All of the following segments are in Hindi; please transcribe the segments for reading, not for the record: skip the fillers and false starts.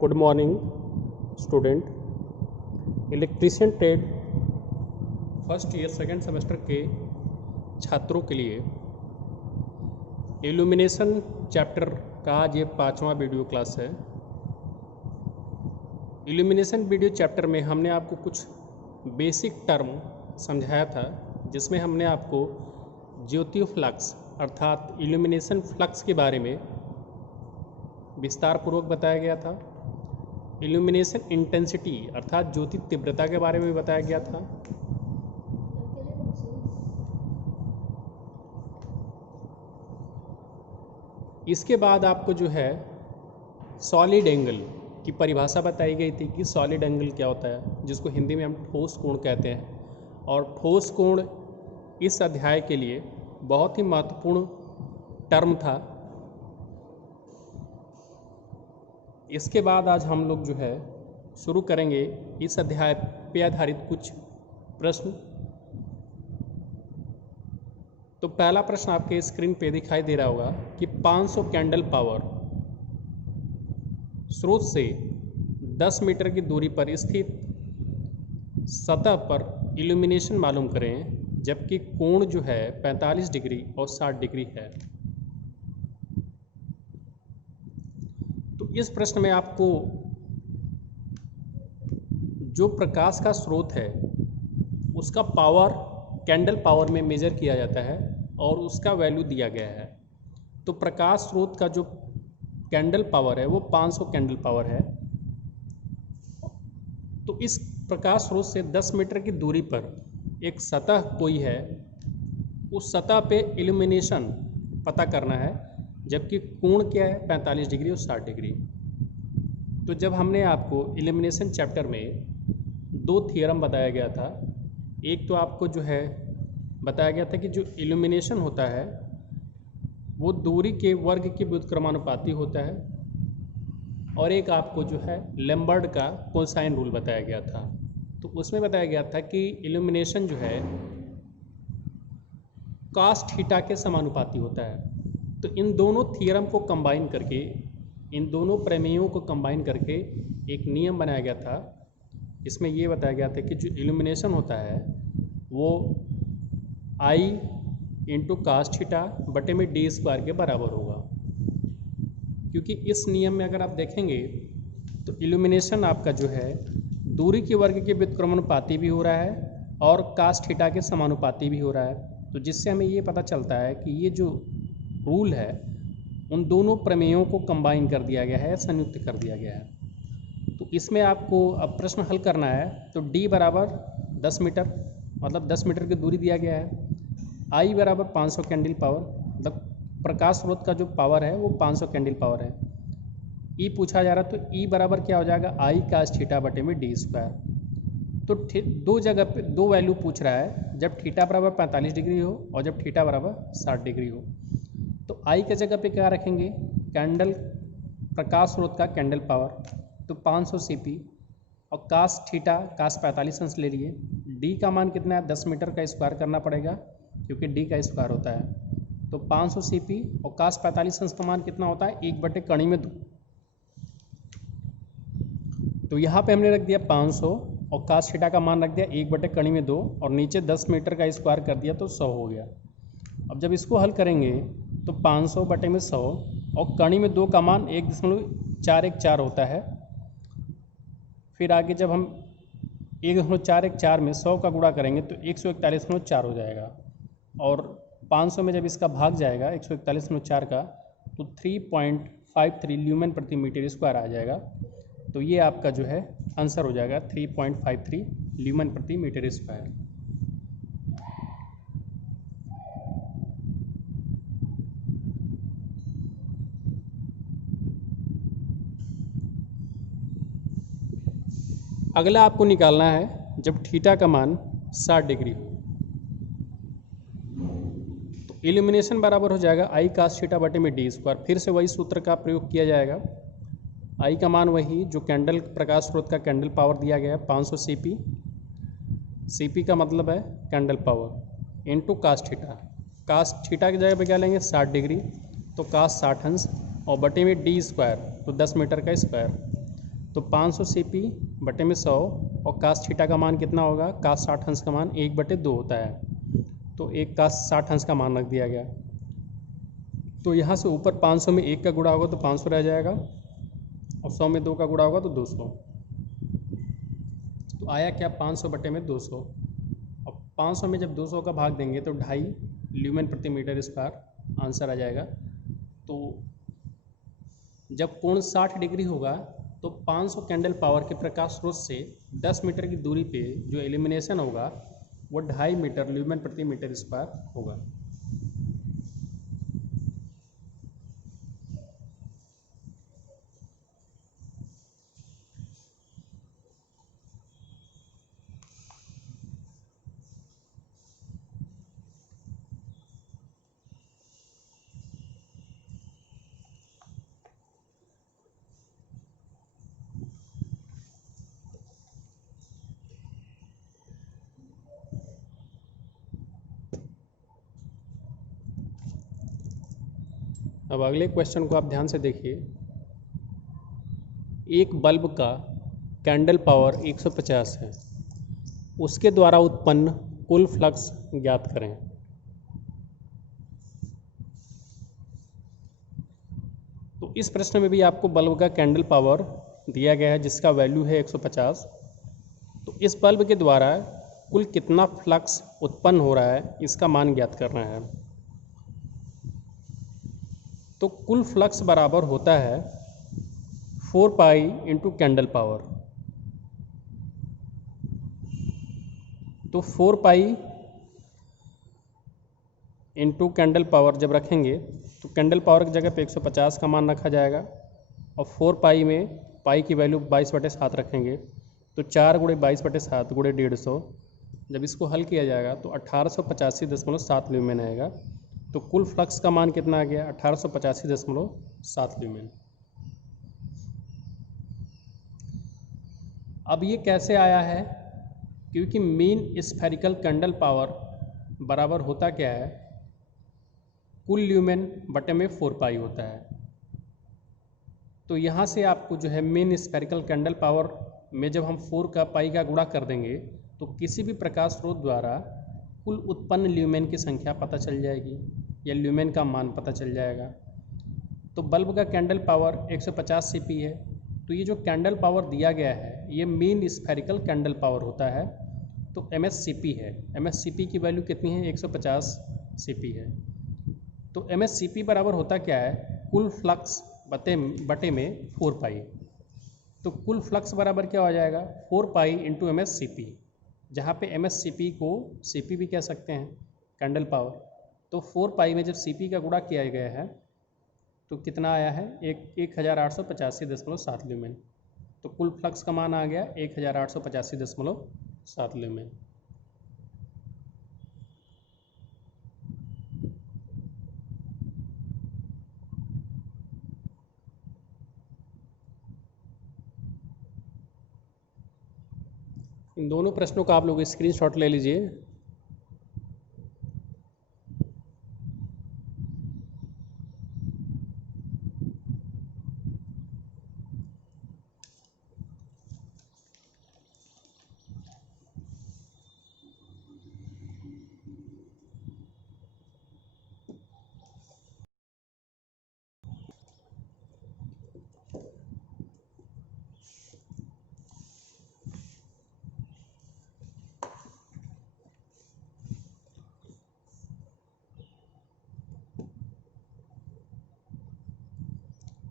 Good morning student. Electrician trade first year second semester के छात्रों के लिए इल्यूमिनेशन चैप्टर का आज ये 5वां वीडियो क्लास है। इल्यूमिनेशन वीडियो चैप्टर में हमने आपको कुछ बेसिक टर्म समझाया था, जिसमें हमने आपको ज्योति फ्लक्स अर्थात इल्यूमिनेशन फ्लक्स के बारे में विस्तार पूर्वक बताया गया था। इल्यूमिनेशन इंटेंसिटी अर्थात ज्योति तीव्रता के बारे में बताया गया था। इसके बाद आपको जो है सॉलिड एंगल की परिभाषा बताई गई थी कि सॉलिड एंगल क्या होता है, जिसको हिंदी में हम ठोस कोण कहते हैं। और ठोस कोण इस अध्याय के लिए बहुत ही महत्वपूर्ण टर्म था। इसके बाद आज हम लोग जो है शुरू करेंगे इस अध्याय पे आधारित कुछ प्रश्न। तो पहला प्रश्न आपके स्क्रीन पे दिखाई दे रहा होगा कि 500 कैंडल पावर स्रोत से 10 मीटर की दूरी पर स्थित सतह पर इल्यूमिनेशन मालूम करें, जबकि कोण जो है 45 डिग्री और 60 डिग्री है। तो इस प्रश्न में आपको जो प्रकाश का स्रोत है उसका पावर कैंडल पावर में मेजर किया जाता है और उसका वैल्यू दिया गया है। तो प्रकाश स्रोत का जो कैंडल पावर है वो 500 कैंडल पावर है। तो इस प्रकाश स्रोत से 10 मीटर की दूरी पर एक सतह कोई है, उस सतह पे इल्यूमिनेशन पता करना है, जबकि कोण क्या है 45 डिग्री और 60 डिग्री। तो जब हमने आपको इल्यूमिनेशन चैप्टर में 2 थियरम बताया गया था, एक तो आपको जो है बताया गया था कि जो इल्यूमिनेशन होता है वो दूरी के वर्ग के व्युत्क्रमानुपाती होता है, और एक आपको जो है लैम्बर्ट का कोसाइन रूल बताया गया था। तो उसमें बताया गया था कि इल्यूमिनेशन जो है cos थीटा के समानुपाती होता है। तो इन दोनों थियरम को कंबाइन करके, इन दोनों प्रमेयों को कंबाइन करके एक नियम बनाया गया था। इसमें ये बताया गया था कि जो इल्यूमिनेशन होता है वो I इंटू कास थीटा बटे में डी स्क्वायर के बराबर होगा। क्योंकि इस नियम में अगर आप देखेंगे तो इल्यूमिनेशन आपका जो है दूरी के वर्ग के व्युत्क्रमानुपाती भी हो रहा है और कास थीटा के समानुपाती भी हो रहा है। तो जिससे हमें ये पता चलता है कि ये जो रूल है उन दोनों प्रमेयों को कंबाइन कर दिया गया है, संयुक्त कर दिया गया है। तो इसमें आपको अब प्रश्न हल करना है। तो d बराबर 10 मीटर, मतलब 10 मीटर की दूरी दिया गया है। I बराबर 500 कैंडल पावर, मतलब प्रकाश स्रोत का जो पावर है वो 500 कैंडल पावर है। E पूछा जा रहा है, तो E बराबर क्या हो जाएगा I कास थीटा बटे में डी स्क्वायर। तो दो जगह पे दो वैल्यू पूछ रहा है, जब थीटा बराबर 45 डिग्री हो और जब थीटा बराबर 60 डिग्री हो। तो I के जगह पे क्या रखेंगे, कैंडल प्रकाश स्रोत का कैंडल पावर, तो 500 CP, और कास थीटा कास 45 अंश ले लिए। डी का मान कितना है, 10 मीटर का स्क्वायर करना पड़ेगा क्योंकि डी का स्क्वायर होता है। तो 500 CP और कास 45 अंश का मान कितना होता है, 1 बटे कड़ी में 2। तो यहाँ पे हमने रख दिया 500 और कास थीटा का मान रख दिया 1 बटे कड़ी में 2, और नीचे 10 मीटर का स्क्वायर कर दिया तो 100 हो गया। अब जब इसको हल करेंगे तो 500 बटे में 100 और कड़ी में 2 का मान 1.414 होता है। फिर आगे जब हम 1.414 में 100 का गुणा करेंगे तो 141.4 हो जाएगा, और 500 में जब इसका भाग जाएगा 141.4 का तो 3.53 ल्यूमेन प्रति मीटर स्क्वायर आ जाएगा। तो ये आपका जो है आंसर हो जाएगा 3.53 ल्यूमेन प्रति मीटर स्क्वायर। अगला आपको निकालना है जब थीटा का मान 60 डिग्री हो। तो इल्यूमिनेशन बराबर हो जाएगा I कास थीटा बटे में डी स्क्वायर। फिर से वही सूत्र का प्रयोग किया जाएगा। I का मान वही जो कैंडल प्रकाश स्रोत का कैंडल पावर दिया गया है 500 CP, CP का मतलब है candle power, into cos theta. Cos theta की जगह पे क्या लेंगे 60 डिग्री, तो कास 60 अंश और बटे में डी स्क्वायर, तो 10 मीटर का स्क्वायर। तो 500 CP बटे में 100, और कास थीटा का मान कितना होगा, कास 60 अंश का मान 1/2 होता है, तो एक कास 60 अंश का मान रख दिया गया। तो यहाँ से ऊपर 500 में 1 का गुणा होगा तो 500 रह जाएगा, और 100 में 2 का गुणा होगा तो 200। तो आया क्या, 500 बटे में 200। अब 500 में जब 200 का भाग देंगे तो 2.5 ल्यूमेन प्रति मीटर स्क्वायर आंसर आ जाएगा। तो जब कोण 60 डिग्री होगा तो 500 कैंडल पावर के प्रकाश स्रोत से 10 मीटर की दूरी पे जो एलिमिनेशन होगा वो 2.5 मीटर ल्यूमेन प्रति मीटर स्क्वायर होगा। अब अगले क्वेश्चन को आप ध्यान से देखिए। एक बल्ब का कैंडल पावर 150 है, उसके द्वारा उत्पन्न कुल फ्लक्स ज्ञात करें। तो इस प्रश्न में भी आपको बल्ब का कैंडल पावर दिया गया है जिसका वैल्यू है 150। तो इस बल्ब के द्वारा कुल कितना फ्लक्स उत्पन्न हो रहा है इसका मान ज्ञात करना है। तो कुल फ्लक्स बराबर होता है 4 पाई इंटू कैंडल पावर। तो 4 पाई इंटू कैंडल पावर जब रखेंगे तो कैंडल पावर की जगह पे 150 का मान रखा जाएगा, और 4 पाई में पाई की वैल्यू 22/7 रखेंगे, तो 4 × 22/7 × 150। जब इसको हल किया जाएगा तो 1885.7 ल्यूमेन आएगा। तो कुल फ्लक्स का मान कितना आ गया, 1885.7 ल्यूमेन। अब ये कैसे आया है, क्योंकि मीन स्फेरिकल कैंडल पावर बराबर होता क्या है, कुल ल्यूमेन बटे में 4 पाई होता है। तो यहाँ से आपको जो है मीन स्फेरिकल कैंडल पावर में जब हम 4 का पाई का गुणा कर देंगे तो किसी भी प्रकाश स्रोत द्वारा कुल उत्पन्न ल्यूमेन की संख्या पता चल जाएगी या ल्यूमेन का मान पता चल जाएगा। तो बल्ब का कैंडल पावर 150 CP है, तो ये जो कैंडल पावर दिया गया है ये मीन स्फेरिकल कैंडल पावर होता है, तो MSCP है। MSCP की वैल्यू कितनी है, 150 CP है। तो MSCP बराबर होता क्या है, कुल फ्लक्स बटे में 4 पाई। तो कुल फ्लक्स बराबर क्या हो जाएगा, 4 पाई इंटू MSCP, जहाँ पे MSCP को CP भी कह सकते हैं, कैंडल पावर। तो 4 पाई में जब CP का गुणा किया गया है तो कितना आया है, 1885.7 ल्यूमेन। तो कुल फ्लक्स का मान आ गया 1885.7 ल्यूमेन। इन दोनों प्रश्नों का आप लोग स्क्रीनशॉट ले लीजिए।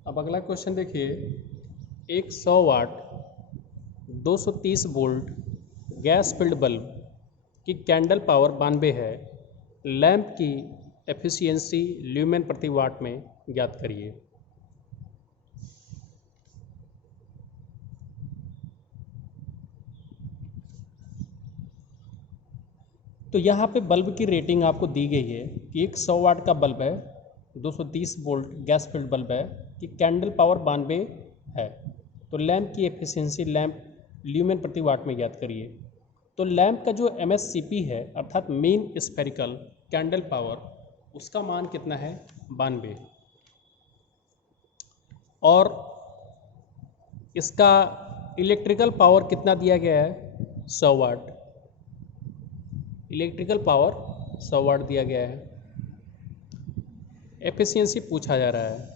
अब अगला क्वेश्चन देखिए। एक 100 वाट 230 वोल्ट गैस फील्ड बल्ब की कैंडल पावर 92 है, लैंप की एफिशिएंसी ल्यूमेन प्रति वाट में ज्ञात करिए। तो यहाँ पे बल्ब की रेटिंग आपको दी गई है कि एक 100 वाट का बल्ब है, 230 वोल्ट गैस फील्ड बल्ब है, कि कैंडल पावर 92 है। तो लैंप की एफिशिएंसी लैंप ल्यूमेन प्रति वाट में ज्ञात करिए। तो लैंप का जो MSCP है अर्थात मीन स्फेरिकल कैंडल पावर, उसका मान कितना है, 92। और इसका इलेक्ट्रिकल पावर कितना दिया गया है? 100 वाट। इलेक्ट्रिकल पावर 100 वाट दिया गया है। एफिशिएंसी पूछा जा रहा है।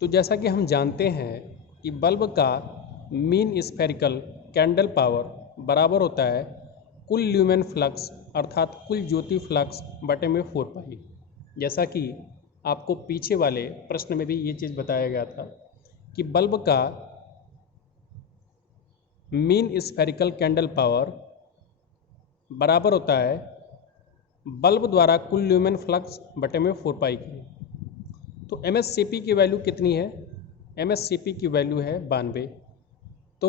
तो जैसा कि हम जानते हैं कि बल्ब का मीन स्फेरिकल कैंडल पावर बराबर होता है कुल ल्यूमेन फ्लक्स अर्थात कुल ज्योति फ्लक्स बटे में 4 पाई। जैसा कि आपको पीछे वाले प्रश्न में भी ये चीज़ बताया गया था कि बल्ब का मीन स्फेरिकल कैंडल पावर बराबर होता है बल्ब द्वारा कुल ल्यूमेन फ्लक्स बटे में 4 पाई की। तो MSCP की वैल्यू कितनी है? MSCP की वैल्यू है 92। तो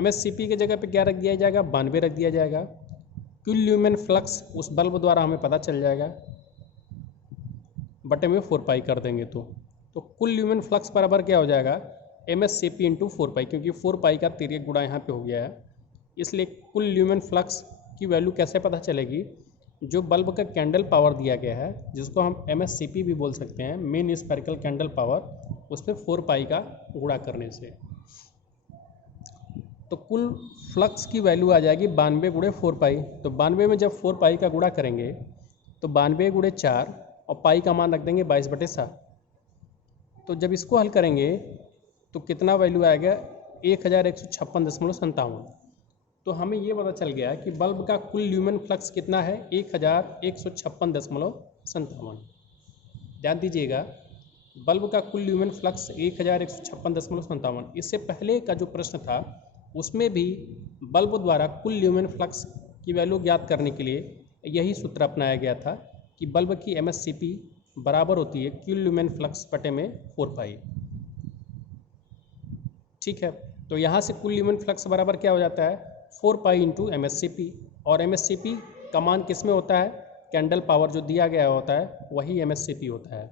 MSCP की जगह पे क्या रख दिया जाएगा? 92 रख दिया जाएगा। कुल ल्यूमेन फ्लक्स उस बल्ब द्वारा हमें पता चल जाएगा, बटे में 4 पाई कर देंगे तो कुल ल्यूमेन फ्लक्स बराबर क्या हो जाएगा? MSCP इंटू 4 पाई, क्योंकि 4 पाई का तिर्यक गुणा यहाँ पे हो गया है, इसलिए कुल ल्यूमेन फ्लक्स की वैल्यू कैसे पता चलेगी? जो बल्ब का कैंडल पावर दिया गया है, जिसको हम MSCP भी बोल सकते हैं, मेन स्फेरिकल कैंडल पावर, उस पर 4 पाई का गुणा करने से तो कुल फ्लक्स की वैल्यू आ जाएगी 92 गुणे 4 पाई। तो 92 में जब 4 पाई का गुणा करेंगे तो 92 गुणे 4 और पाई का मान रख देंगे 22/7। तो जब इसको हल करेंगे तो कितना वैल्यू आएगा? 1156.57। तो हमें ये पता चल गया कि बल्ब का कुल ल्यूमेन फ्लक्स कितना है? 1156.57। ध्यान दीजिएगा, बल्ब का कुल ल्यूमेन फ्लक्स 1156.57। इससे पहले का जो प्रश्न था उसमें भी बल्ब द्वारा कुल ल्यूमेन फ्लक्स की वैल्यू ज्ञात करने के लिए यही सूत्र अपनाया गया था कि बल्ब की MSCP बराबर होती है कुल ल्यूमेन फ्लक्स बटे में 4 पाई। ठीक है, तो यहाँ से कुल ल्यूमेन फ्लक्स बराबर क्या हो जाता है? 4 पाई इंटू MSCP। और MSCP का मान किस में होता है? कैंडल पावर जो दिया गया होता है वही MSCP होता है।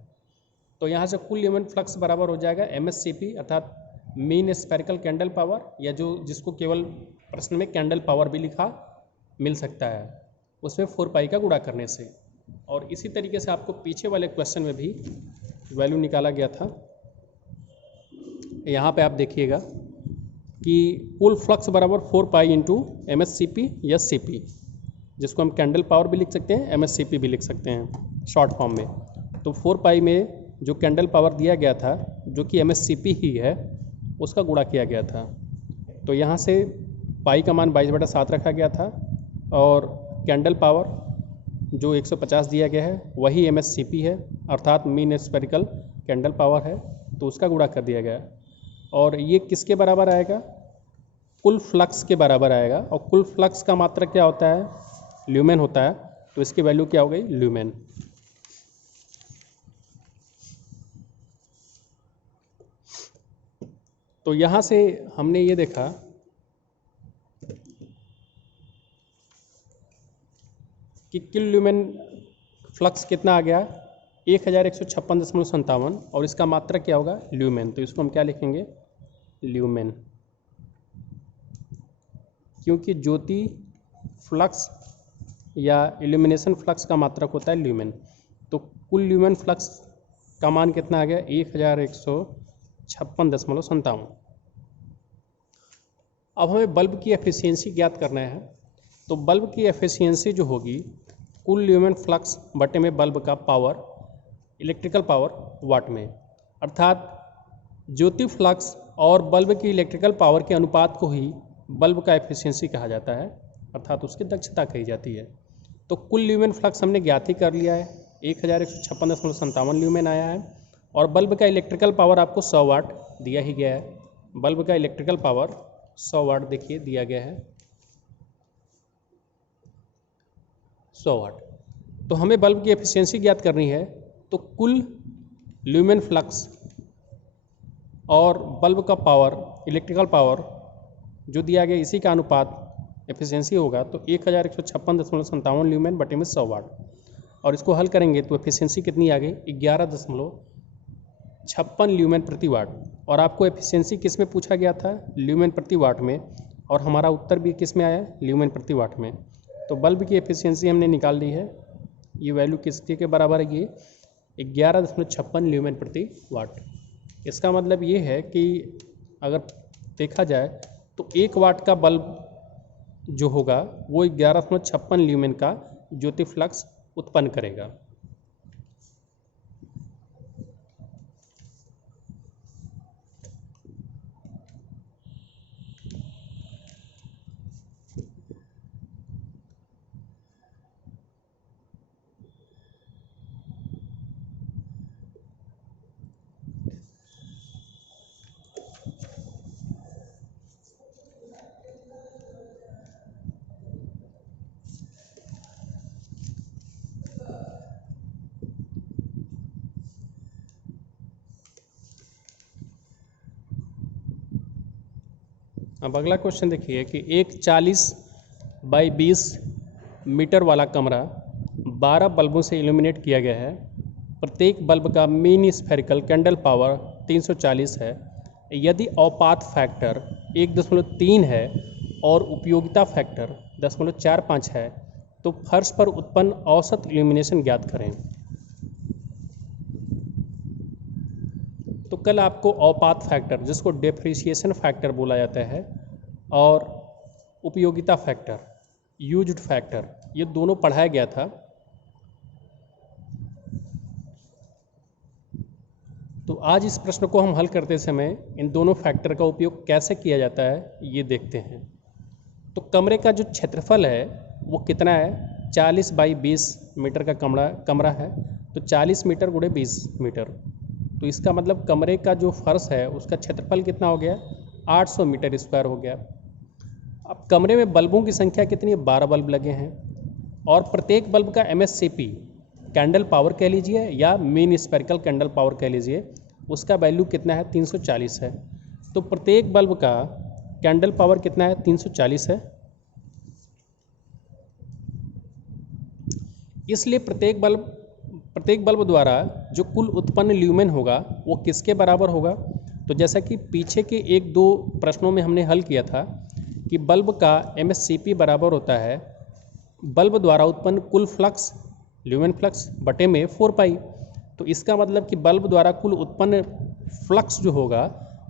तो यहाँ से कुल ल्यूमेन फ्लक्स बराबर हो जाएगा MSCP अर्थात मीन स्फेरिकल कैंडल पावर, या जिसको केवल प्रश्न में कैंडल पावर भी लिखा मिल सकता है, उसमें 4 पाई का गुणा करने से। और इसी तरीके से आपको पीछे वाले क्वेश्चन में भी वैल्यू निकाला गया था। यहाँ पे आप देखिएगा कि कुल फ्लक्स बराबर 4 पाई इंटू MSCP या CP, जिसको हम कैंडल पावर भी लिख सकते हैं, MSCP भी लिख सकते हैं शॉर्ट फॉर्म में। तो 4 पाई में जो कैंडल पावर दिया गया था, जो कि MSCP ही है, उसका गुणा किया गया था। तो यहाँ से पाई का मान 22/7 रखा गया था और कैंडल पावर जो 150 दिया गया है वही MSCP है अर्थात मीन स्फेरिकल कैंडल पावर है, तो उसका गुणा कर दिया गया। और ये किसके बराबर आएगा? कुल फ्लक्स के बराबर आएगा। और कुल फ्लक्स का मात्रक क्या होता है? ल्यूमेन होता है। तो इसकी वैल्यू क्या हो गई? ल्यूमेन। तो यहाँ से हमने ये देखा कि कुल ल्यूमेन फ्लक्स कितना आ गया? 1156.57 और इसका मात्रक क्या होगा? ल्यूमेन। तो इसको हम क्या लिखेंगे? ल्यूमेन, क्योंकि ज्योति फ्लक्स या इल्यूमिनेशन फ्लक्स का मात्रक होता है ल्यूमेन। तो कुल ल्यूमेन फ्लक्स का मान कितना आ गया? 1156.57। अब हमें बल्ब की एफिशिएंसी ज्ञात करना है। तो बल्ब की एफिशिएंसी जो होगी कुल ल्यूमेन फ्लक्स बटे में बल्ब का पावर, इलेक्ट्रिकल पावर वाट में, अर्थात ज्योति फ्लक्स और बल्ब की इलेक्ट्रिकल पावर के अनुपात को ही बल्ब का एफिशिएंसी कहा जाता है, अर्थात उसकी दक्षता कही जाती है। तो कुल ल्यूमेन फ्लक्स हमने ज्ञात ही कर लिया है, 1156.57 ल्यूमेन आया है। और बल्ब का इलेक्ट्रिकल पावर आपको 100 वाट दिया ही गया है। बल्ब का इलेक्ट्रिकल पावर 100 वाट देखिए दिया गया है, 100 वाट। तो हमें बल्ब की एफिशिएंसी ज्ञात करनी है। तो कुल ल्यूमेन फ्लक्स और बल्ब का पावर, इलेक्ट्रिकल पावर जो दिया गया, इसी का अनुपात एफिशिएंसी होगा। तो 1156.57 ल्यूमेन बटे में 100 वाट। और इसको हल करेंगे तो एफिशिएंसी कितनी आ गई? 11.56 ल्यूमेन प्रति वाट। और आपको एफिशिएंसी किस में पूछा गया था? ल्यूमेन प्रति वाट में। और हमारा उत्तर भी किस में आया? ल्यूमेन प्रति वाट में। तो बल्ब की एफिशिएंसी हमने निकाल ली है। ये वैल्यू किसके के बराबर है? ये 11.56 ल्यूमेन प्रति वाट। इसका मतलब ये है कि अगर देखा जाए तो 1 वाट का बल्ब जो होगा वो 11.56 ल्यूमेन का ज्योति फ्लक्स उत्पन्न करेगा। अब अगला क्वेश्चन देखिए कि एक 40 बाई 20 मीटर वाला कमरा 12 बल्बों से इल्यूमिनेट किया गया है। प्रत्येक बल्ब का मीन स्फेरिकल कैंडल पावर 340 है। यदि औपात फैक्टर 1.3 है और उपयोगिता फैक्टर 0.45 है तो फर्श पर उत्पन्न औसत इल्यूमिनेशन ज्ञात करें। तो कल आपको औपात फैक्टर, जिसको डेप्रिसिएशन फैक्टर बोला जाता है, और उपयोगिता फैक्टर, यूज्ड फैक्टर, ये दोनों पढ़ाया गया था। तो आज इस प्रश्न को हम हल करते समय इन दोनों फैक्टर का उपयोग कैसे किया जाता है ये देखते हैं। तो कमरे का जो क्षेत्रफल है वो कितना है? 40 बाई 20 मीटर का कमरा है, तो 40 मीटर गुणे 20 मीटर, तो इसका मतलब कमरे का जो फर्श है उसका क्षेत्रफल कितना हो गया? 800 मीटर स्क्वायर हो गया। अब कमरे में बल्बों की संख्या कितनी है? 12 बल्ब लगे हैं, और प्रत्येक बल्ब का MSCP कैंडल पावर कह लीजिए या मीन स्फेरिकल कैंडल पावर कह लीजिए, उसका वैल्यू कितना है? 340 है। तो प्रत्येक बल्ब का कैंडल पावर कितना है? 340 है। इसलिए प्रत्येक बल्ब द्वारा जो कुल उत्पन्न ल्यूमेन होगा वो किसके बराबर होगा? तो जैसा कि पीछे के 1-2 प्रश्नों में हमने हल किया था कि बल्ब का MSCP बराबर होता है बल्ब द्वारा उत्पन्न कुल फ्लक्स, ल्यूमेन फ्लक्स, बटे में 4 पाई। तो इसका मतलब कि बल्ब द्वारा कुल उत्पन्न फ्लक्स जो होगा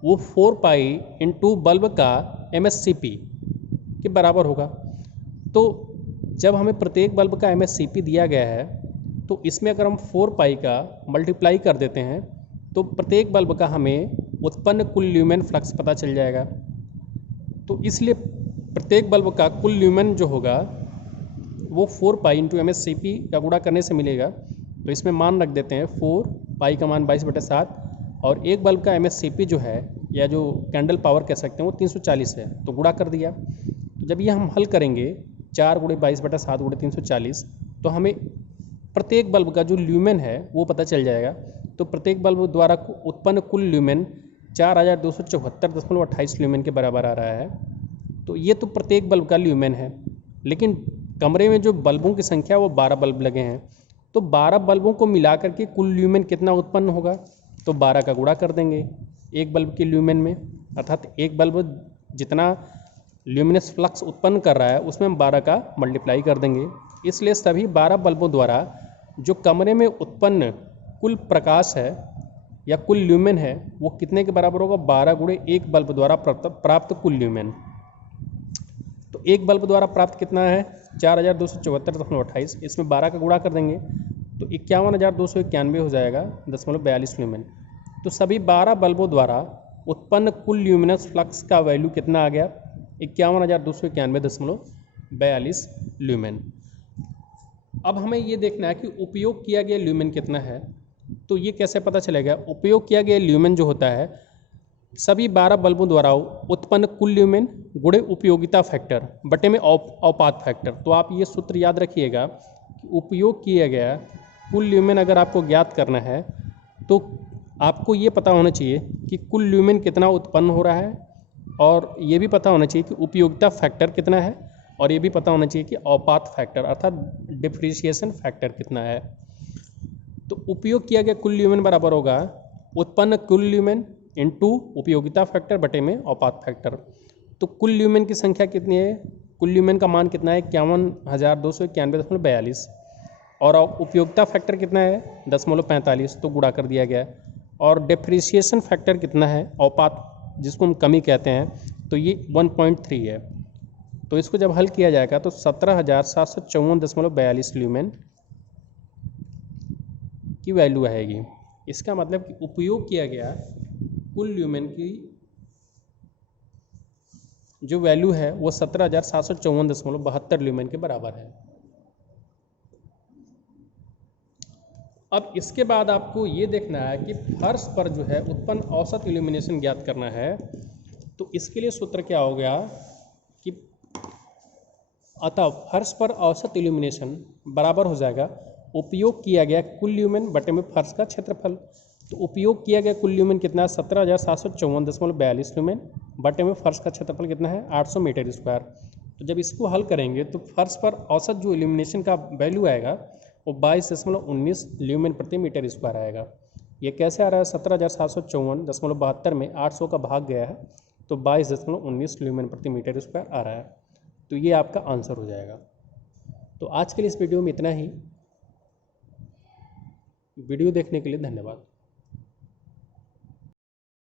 वो 4 पाई इंटू बल्ब का MSCP के बराबर होगा। तो जब हमें प्रत्येक बल्ब का MSCP दिया गया है तो इसमें अगर हम 4 पाई का मल्टीप्लाई कर देते हैं तो प्रत्येक बल्ब का हमें उत्पन्न कुल ल्यूमेन फ्लक्स पता चल जाएगा। तो इसलिए प्रत्येक बल्ब का कुल ल्यूमेन जो होगा वो 4 पाई इंटू MSCP का गुणा करने से मिलेगा। तो इसमें मान रख देते हैं 4 पाई का मान 22/7, और एक बल्ब का MSCP जो है या जो कैंडल पावर कह सकते हैं वो 340 है, तो गुणा कर दिया। तो जब ये हम हल करेंगे 4 × 22/7 × 340, तो हमें प्रत्येक बल्ब का जो ल्यूमेन है वो पता चल जाएगा। तो प्रत्येक बल्ब द्वारा उत्पन्न कुल ल्यूमेन 4274.28 ल्यूमेन के बराबर आ रहा है। तो ये तो प्रत्येक बल्ब का ल्यूमेन है, लेकिन कमरे में जो बल्बों की संख्या वो 12 बल्ब लगे हैं, तो 12 बल्बों को मिला करके कुल ल्यूमेन कितना उत्पन्न होगा? तो 12 का गुणा कर देंगे एक बल्ब के ल्यूमेन में, अर्थात एक बल्ब जितना ल्यूमिनस फ्लक्स उत्पन्न कर रहा है उसमें हम 12 का मल्टीप्लाई कर देंगे। इसलिए सभी 12 बल्बों द्वारा जो कमरे में उत्पन्न कुल प्रकाश है या कुल ल्यूमेन है वो कितने के बराबर होगा? 12 गुणे एक बल्ब द्वारा प्राप्त कुल ल्यूमेन। तो एक बल्ब द्वारा प्राप्त कितना है? 4274.28, इसमें 12 का गुणा कर देंगे तो 51,291 हो जाएगा 0.42 ल्यूमेन। तो सभी 12 बल्बों द्वारा उत्पन्न कुल ल्यूमिनस फ्लक्स का वैल्यू कितना आ गया? 51,291.42 ल्यूमेन। अब हमें ये देखना है कि उपयोग किया गया ल्यूमेन कितना है। तो ये कैसे पता चलेगा? उपयोग किया गया ल्यूमेन जो होता है सभी 12 बल्बों द्वारा उत्पन्न कुल ल्यूमेन गुणे उपयोगिता फैक्टर बटे में औपात फैक्टर। तो आप ये सूत्र याद रखिएगा कि उपयोग किया गया कुल ल्यूमेन अगर आपको ज्ञात करना है तो आपको ये पता होना चाहिए कि कुल ल्यूमेन कितना उत्पन्न हो रहा है, और ये भी पता होना चाहिए कि उपयोगिता फैक्टर कितना है, और ये भी पता होना चाहिए कि औपात फैक्टर अर्थात डिप्रिसिएशन फैक्टर कितना है। तो उपयोग किया गया कुल ल्यूमेन बराबर होगा उत्पन्न कुल ल्यूमेन इंटू उपयोगिता फैक्टर बटे में औपात फैक्टर। तो कुल ल्यूमेन की संख्या कितनी है? कुल ल्यूमेन का मान कितना है? 51,291.42, और उपयोगिता फैक्टर कितना है? 0.45, तो गुणा कर दिया गया। और डिप्रिसिएशन फैक्टर कितना है? औपात जिसको हम कमी कहते हैं, तो ये 1.3 है। तो इसको जब हल किया जाएगा तो 17,754.42 ल्यूमेन की वैल्यू आएगी। इसका मतलब कि उपयोग किया गया कुल ल्यूमेन की जो वैल्यू है वो 17,754.72 ल्यूमेन के बराबर है। अब इसके बाद आपको ये देखना है कि फर्श पर जो है उत्पन्न औसत इल्यूमिनेशन ज्ञात करना है। तो इसके लिए सूत्र क्या हो गया कि अतः फर्श पर औसत इल्यूमिनेशन बराबर हो जाएगा उपयोग किया गया कुल ल्यूमेन बटे में फर्श का क्षेत्रफल। तो उपयोग किया गया कुल ल्यूमेन कितना है 17,754.42 ल्यूमेन बटे में फर्श का क्षेत्रफल कितना है 800 मीटर स्क्वायर। तो जब इसको हल करेंगे तो फर्श पर औसत जो इल्यूमिनेशन का वैल्यू आएगा वो 22.19 ल्यूमेन प्रति मीटर स्क्वायर आएगा। ये कैसे आ रहा है 17,754.72 में 800 का भाग गया है तो 22.19 ल्यूमेन प्रति मीटर स्क्वायर आ रहा है। तो ये आपका आंसर हो जाएगा। तो आज के लिए इस वीडियो में इतना ही। वीडियो देखने के लिए धन्यवाद।